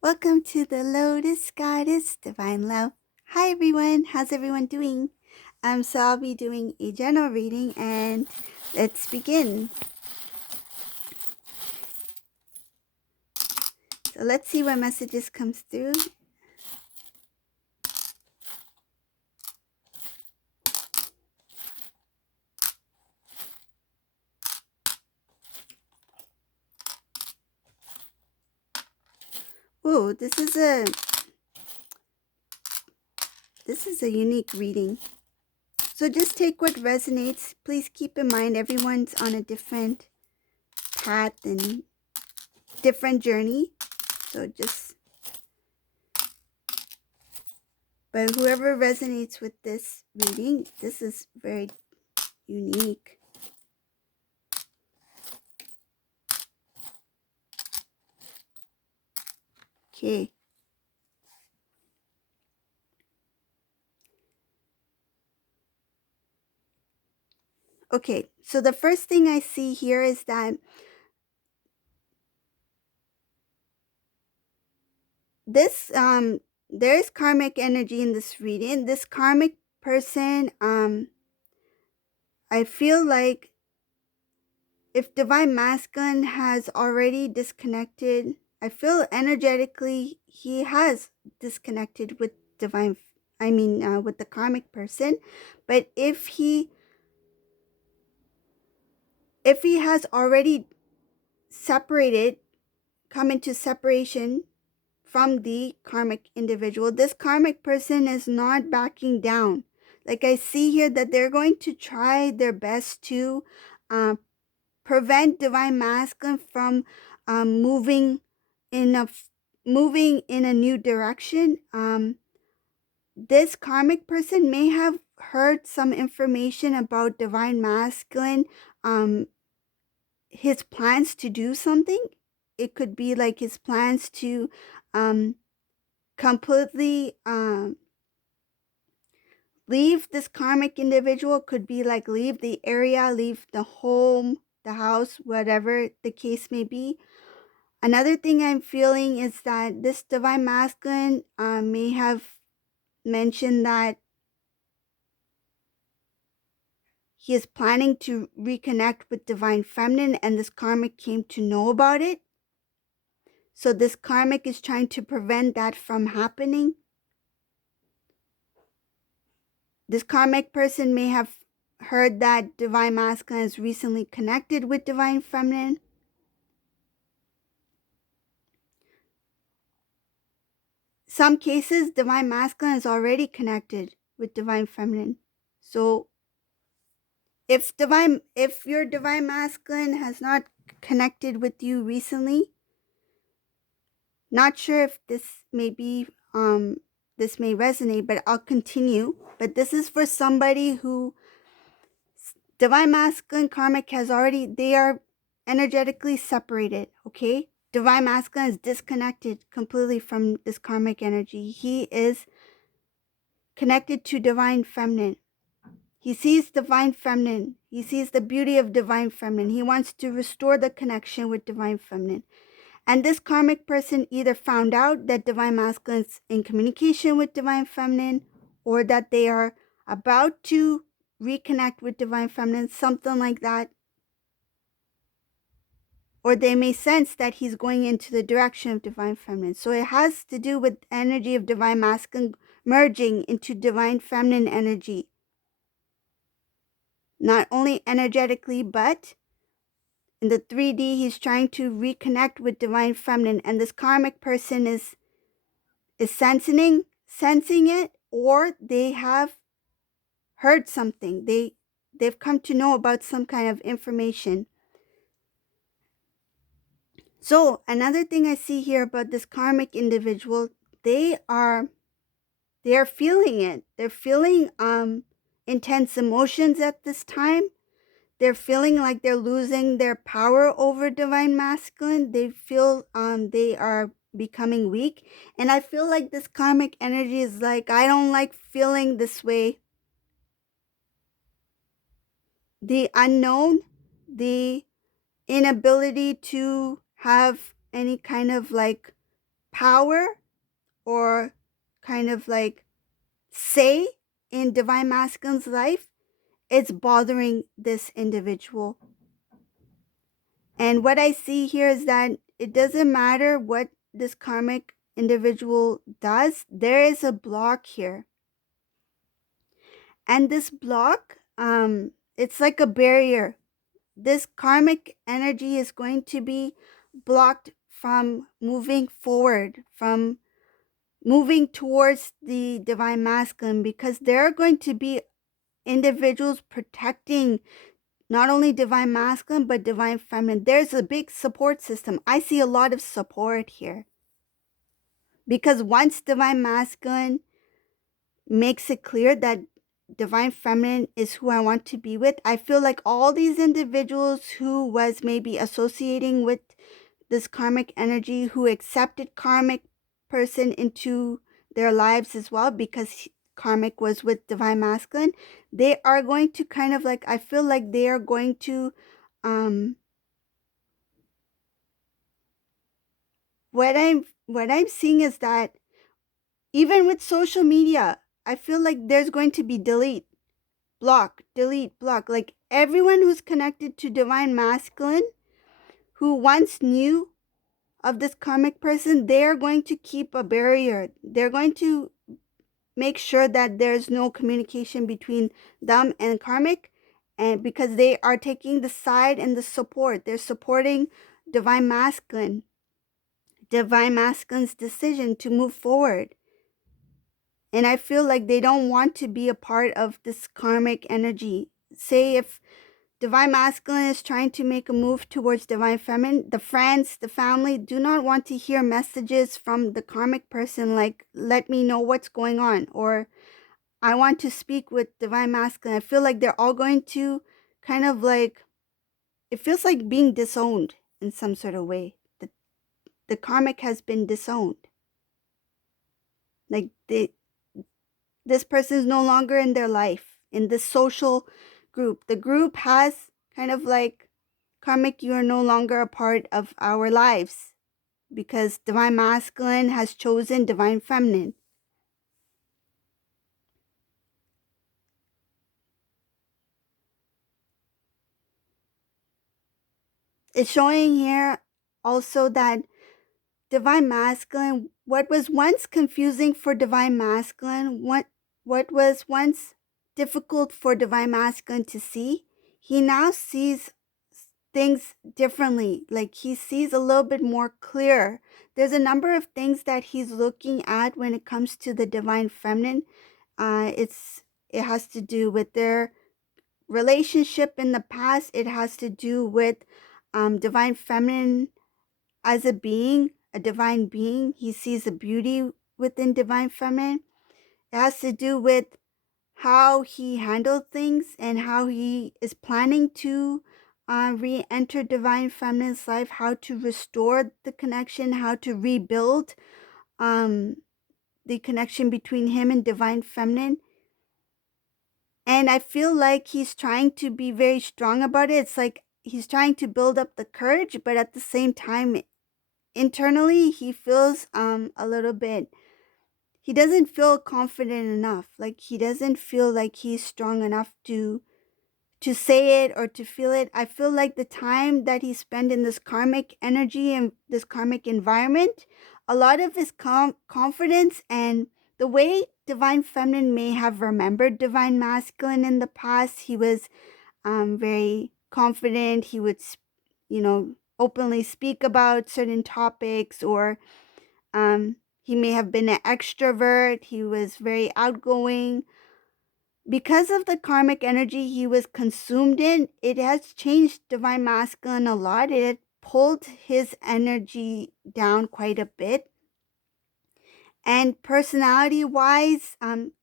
Welcome to the Lotus Goddess Divine Love. Hi everyone, how's everyone doing? So I'll be doing a general reading and let's begin. So let's see what messages comes through. Ooh, this is a unique reading. So just take what resonates. Please keep in mind everyone's on a different path and different journey. But whoever resonates with this reading, this is very unique. Okay. Okay, so the first thing I see here is that this there is karmic energy in this reading. This karmic person, I feel like if divine masculine has already disconnected, I feel energetically he has disconnected with with the karmic person. But if he has already separated, come into separation from the karmic individual, this karmic person is not backing down. Like I see here that they're going to try their best to prevent divine masculine from moving in a new direction. This karmic person may have heard some information about divine masculine, his plans to do something. It could be like his plans to completely leave this karmic individual. Could be like leave the area, leave the home, the house, whatever the case may be. Another thing I'm feeling is that this divine masculine may have mentioned that he is planning to reconnect with divine feminine, and this karmic came to know about it. So this karmic is trying to prevent that from happening. This karmic person may have heard that divine masculine has recently connected with divine feminine. Some cases, divine masculine is already connected with divine feminine. So if your divine masculine has not connected with you recently, not sure if this may resonate, but I'll continue. But this is for somebody who divine masculine karmic has already, they are energetically separated, okay? Divine masculine is disconnected completely from this karmic energy. He is connected to divine feminine. He sees divine feminine. He sees the beauty of divine feminine. He wants to restore the connection with divine feminine. And this karmic person either found out that divine masculine is in communication with divine feminine, or that they are about to reconnect with divine feminine, something like that. Or they may sense that he's going into the direction of divine feminine. So it has to do with energy of divine masculine merging into divine feminine energy. Not only energetically, but in the 3D, he's trying to reconnect with divine feminine. And this karmic person is sensing it, or they have heard something. They've come to know about some kind of information. So another thing I see here about this karmic individual, they are feeling it. They're feeling intense emotions at this time. They're feeling like they're losing their power over divine masculine. They feel they are becoming weak. And I feel like this karmic energy is like, I don't like feeling this way. The unknown, the inability to have any kind of like power or kind of like say in divine masculine's life, it's bothering this individual. And what I see here is that it doesn't matter what this karmic individual does, there is a block here. And this block, it's like a barrier. This karmic energy is going to be blocked from moving forward, from moving towards the divine masculine, because there are going to be individuals protecting not only divine masculine but divine feminine. There's a big support system. I see a lot of support here, because once divine masculine makes it clear that divine feminine is who I want to be with, I feel like all these individuals who was maybe associating with this karmic energy, who accepted karmic person into their lives as well, because karmic was with divine masculine, they are going to kind of like, I feel like they are going to what I'm seeing is that even with social media, I feel like there's going to be delete, block. Like everyone who's connected to divine masculine, who once knew of this karmic person, they are going to keep a barrier. They're going to make sure that there's no communication between them and karmic, and because they are taking the side and the support, they're supporting divine masculine, divine masculine's decision to move forward. And I feel like they don't want to be a part of this karmic energy. Say if divine masculine is trying to make a move towards divine feminine, the friends, the family do not want to hear messages from the karmic person like, let me know what's going on, or I want to speak with divine masculine. I feel like they're all going to kind of like, it feels like being disowned in some sort of way. The karmic has been disowned. Like this person is no longer in their life, in this social group. The group has kind of like, karmic, you are no longer a part of our lives, because divine masculine has chosen divine feminine. It's showing here also that divine masculine, what was once confusing for divine masculine, what was once difficult for divine masculine to see, he now sees things differently. Like he sees a little bit more clear. There's a number of things that he's looking at when it comes to the divine feminine. It has to do with their relationship in the past. It has to do with divine feminine as a being, a divine being. He sees a beauty within divine feminine. It has to do with how he handled things and how he is planning to re-enter divine feminine's life, how to restore the connection, how to rebuild the connection between him and divine feminine. And I feel like he's trying to be very strong about it. It's like he's trying to build up the courage, but at the same time, internally, he feels a little bit, he doesn't feel confident enough. Like he doesn't feel like he's strong enough to say it or to feel it. I feel like the time that he spent in this karmic energy and this karmic environment, a lot of his confidence and the way divine feminine may have remembered divine masculine in the past, he was very confident. He would, openly speak about certain topics, or he may have been an extrovert. He was very outgoing. Because of the karmic energy he was consumed in, it has changed divine masculine a lot. It had pulled his energy down quite a bit. And personality wise,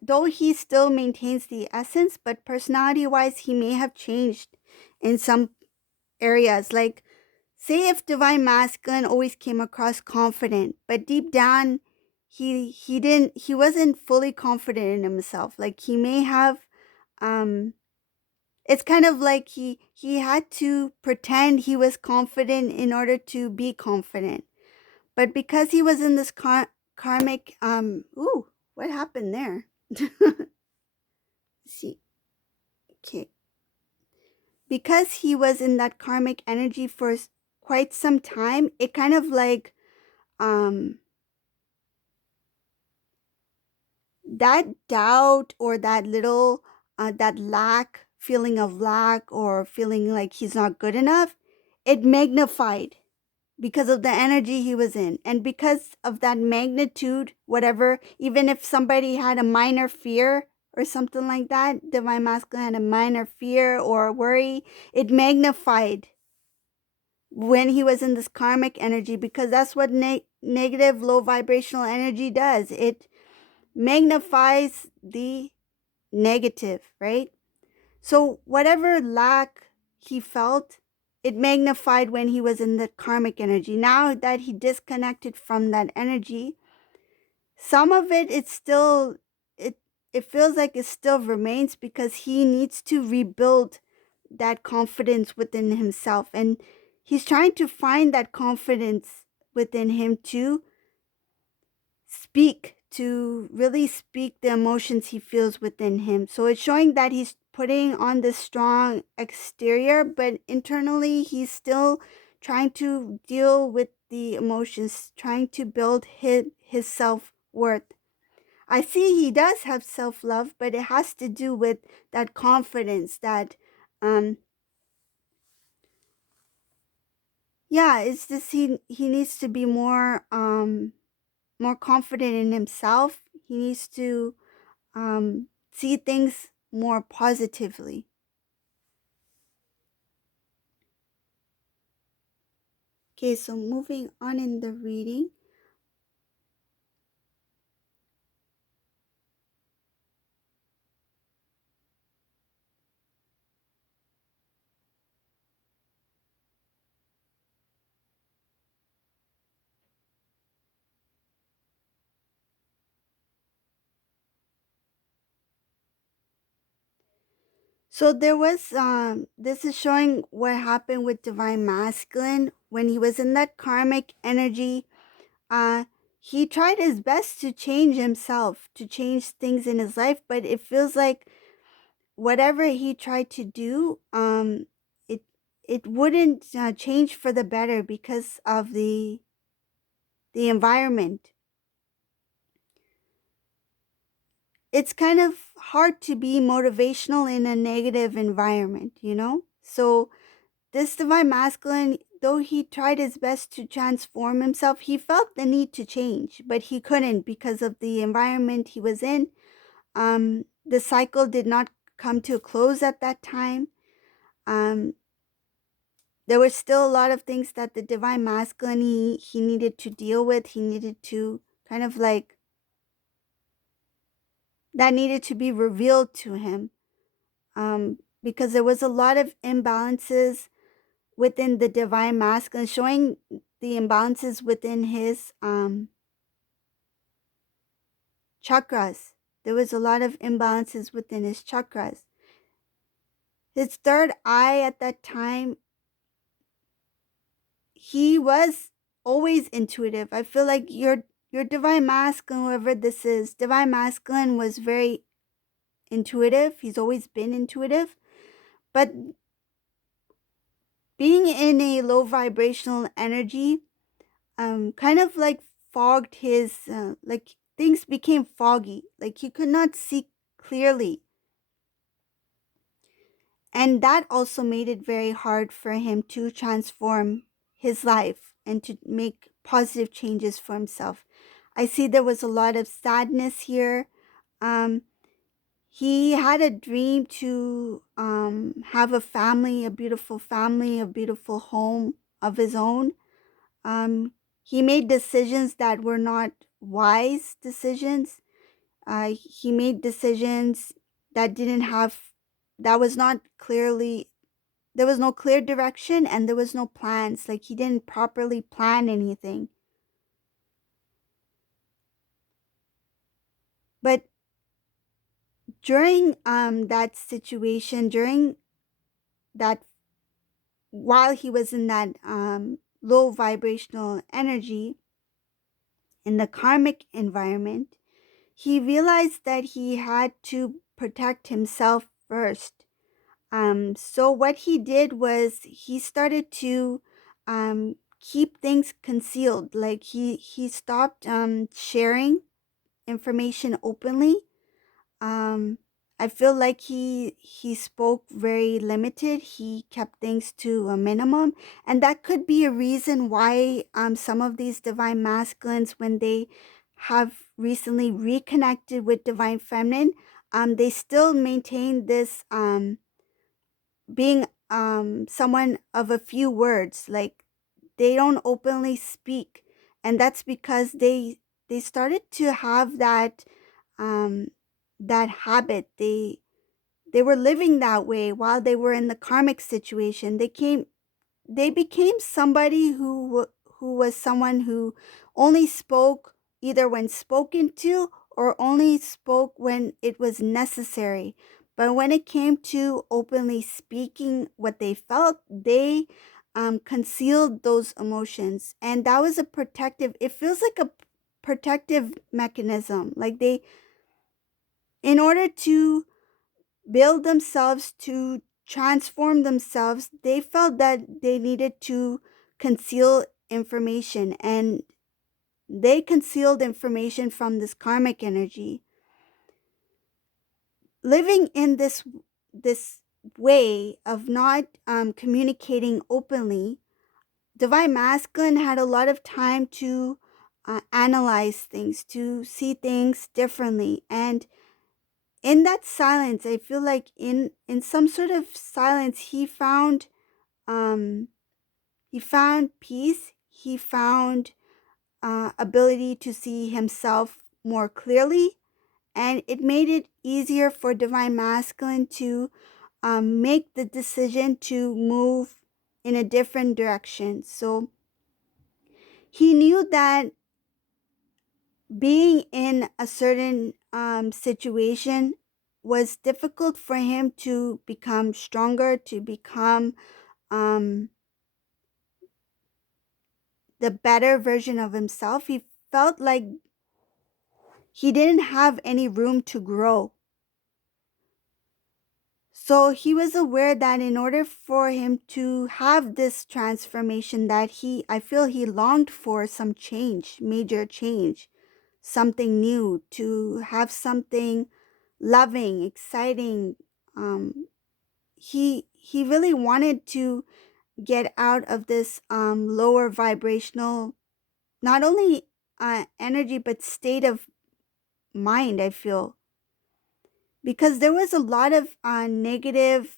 though he still maintains the essence, but personality wise, he may have changed in some areas. Like, say if divine masculine always came across confident, but deep down, he wasn't fully confident in himself. Like he may have, it's kind of like he had to pretend he was confident in order to be confident. But because he was in this karmic, ooh, what happened there? Let's see, okay. Because he was in that karmic energy for quite some time, it kind of like, that doubt or that little, that lack, feeling of lack or feeling like he's not good enough, it magnified because of the energy he was in. And because of that magnitude, whatever, even if somebody had a minor fear or something like that, divine masculine had a minor fear or worry, it magnified when he was in this karmic energy, because that's what negative low vibrational energy does. It magnifies the negative, right? So whatever lack he felt, it magnified when he was in the karmic energy. Now that he disconnected from that energy, some of it, it's still, it feels like it still remains, because he needs to rebuild that confidence within himself. And he's trying to find that confidence within him to speak, to really speak the emotions he feels within him. So it's showing that he's putting on this strong exterior, but internally he's still trying to deal with the emotions, trying to build his self-worth. I see he does have self-love, but it has to do with that confidence, that yeah, it's just he needs to be more confident in himself. He needs to see things more positively. Okay, so moving on in the reading. So there was this is showing what happened with divine masculine when he was in that karmic energy. Uh he tried his best to change himself, to change things in his life, but it feels like whatever he tried to do, it it wouldn't change for the better because of the environment. It's kind of hard to be motivational in a negative environment, you know? So this divine masculine, though he tried his best to transform himself, he felt the need to change, but he couldn't because of the environment he was in. The cycle did not come to a close at that time. Um, there were still a lot of things that the divine masculine, he needed to deal with. He needed to kind of like, that needed to be revealed to him, because there was a lot of imbalances within the divine masculine, showing the imbalances within his chakras. There was a lot of imbalances within his chakras. His third eye at that time, he was always intuitive. I feel like your divine masculine, whoever this is, divine masculine was very intuitive. He's always been intuitive. But being in a low vibrational energy, kind of like fogged his, like things became foggy, like he could not see clearly. And that also made it very hard for him to transform his life and to make positive changes for himself. I see there was a lot of sadness here. Um, he had a dream to have a family, a beautiful home of his own. He made decisions that were not wise decisions. He made decisions that didn't have, that was not clearly, there was no clear direction and there was no plans. Like he didn't properly plan anything. But during that situation, during that, while he was in that low vibrational energy, in the karmic environment, he realized that he had to protect himself first. So what he did was he started to keep things concealed. Like he stopped sharing information openly. um I feel like he spoke very limited. He kept things to a minimum, and that could be a reason why some of these divine masculines, when they have recently reconnected with divine feminine, they still maintain this being someone of a few words. Like they don't openly speak, and that's because they started to have um that habit. They were living that way while they were in the karmic situation. They became somebody who was someone who only spoke either when spoken to or only spoke when it was necessary. But when it came to openly speaking what they felt, they concealed those emotions, and that was a protective. It feels like a protective mechanism. Like they, in order to build themselves, to transform themselves, they felt that they needed to conceal information, and they concealed information from this karmic energy. Living in this way of not communicating openly, divine masculine had a lot of time to analyze things, to see things differently. And in that silence, I feel like in some sort of silence, um he found peace. He found ability to see himself more clearly, and it made it easier for divine masculine to make the decision to move in a different direction. So he knew that being in a certain situation was difficult for him to become stronger, to become um, the better version of himself. He felt like he didn't have any room to grow. So he was aware that in order for him to have this transformation that I feel he longed for, some change, major change, something new, to have something loving, exciting. He really wanted to get out of this lower vibrational, not only energy, but state of mind, I feel, because there was a lot of negative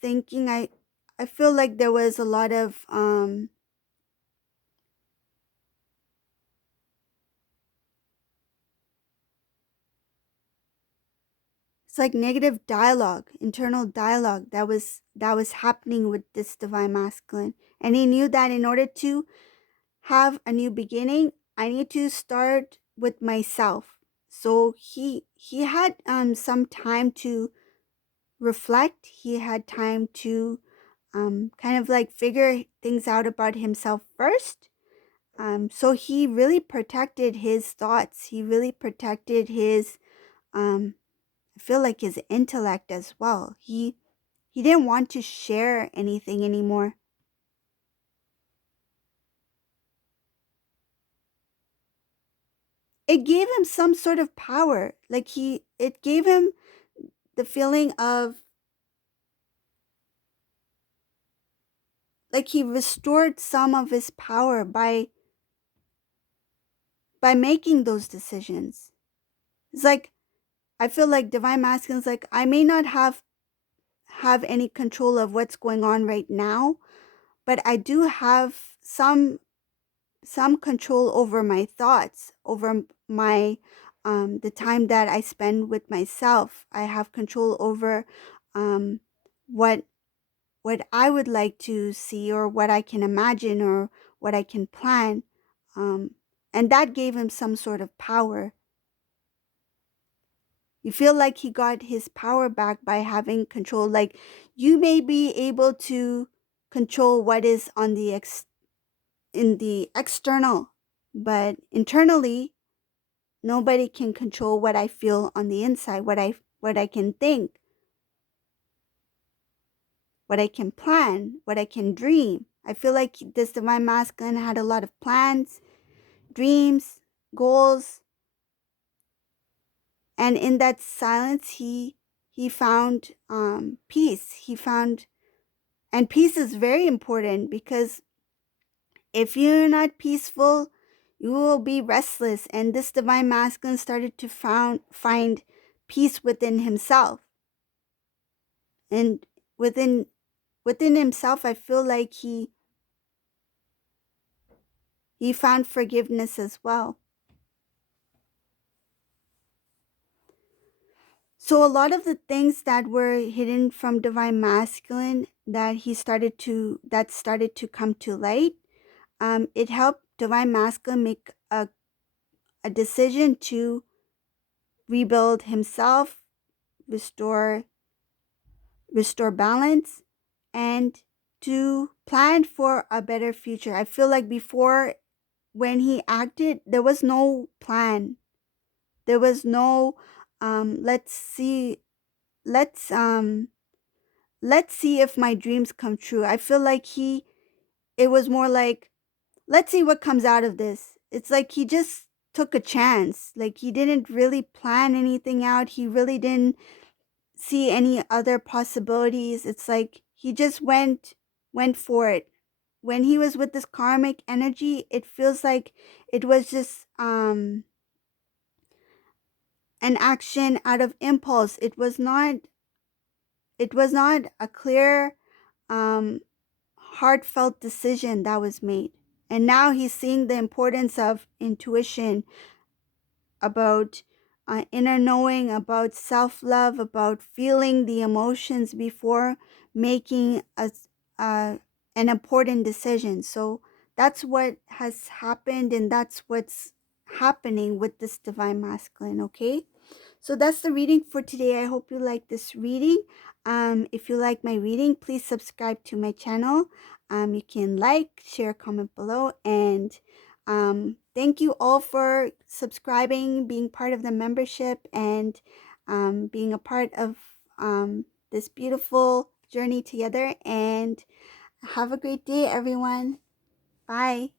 thinking. I feel like there was a lot of it's like negative dialogue, internal dialogue that was happening with this divine masculine. And he knew that in order to have a new beginning, I need to start with myself. So he had some time to reflect. He had time to kind of like figure things out about himself first. So he really protected his thoughts. He really protected his, I feel like his intellect as well. He didn't want to share anything anymore. It gave him some sort of power. Like it gave him the feeling of like he restored some of his power by making those decisions. It's like I feel like divine masculine's like, I may not have any control of what's going on right now, but I do have some control over my thoughts, over my the time that I spend with myself. I have control over um what what I would like to see, or what I can imagine, or what I can plan. Um and that gave him some sort of power. You feel like he got his power back by having control. Like you may be able to control what is on the in the external, but internally, nobody can control what I feel on the inside, what I can think, what I can plan, what I can dream. I feel like this divine masculine had a lot of plans, dreams, goals, and in that silence he found peace. He found, and peace is very important, because if you're not peaceful, you will be restless. And this divine masculine started to find peace within himself. And within himself, I feel like he found forgiveness as well. So a lot of the things that were hidden from divine masculine that started to come to light, it helped divine masculine make a decision to rebuild himself, restore balance, and to plan for a better future. I feel like before, when he acted, there was no plan. There was no let's see let's if my dreams come true. I feel like it was more like, let's see what comes out of this. It's like he just took a chance. Like, he didn't really plan anything out. He really didn't see any other possibilities. It's like he just went for it. When he was with this karmic energy, it feels like it was just an action out of impulse. It was not a clear heartfelt decision that was made. And now he's seeing the importance of intuition, about inner knowing, about self-love, about feeling the emotions before making an important decision. So that's what has happened, and that's what's happening with this divine masculine, okay? So that's the reading for today. I hope you like this reading. If you like my reading, please subscribe to my channel. You can like, share, comment below, and thank you all for subscribing, being part of the membership, and being a part of this beautiful journey together. And have a great day, everyone. Bye.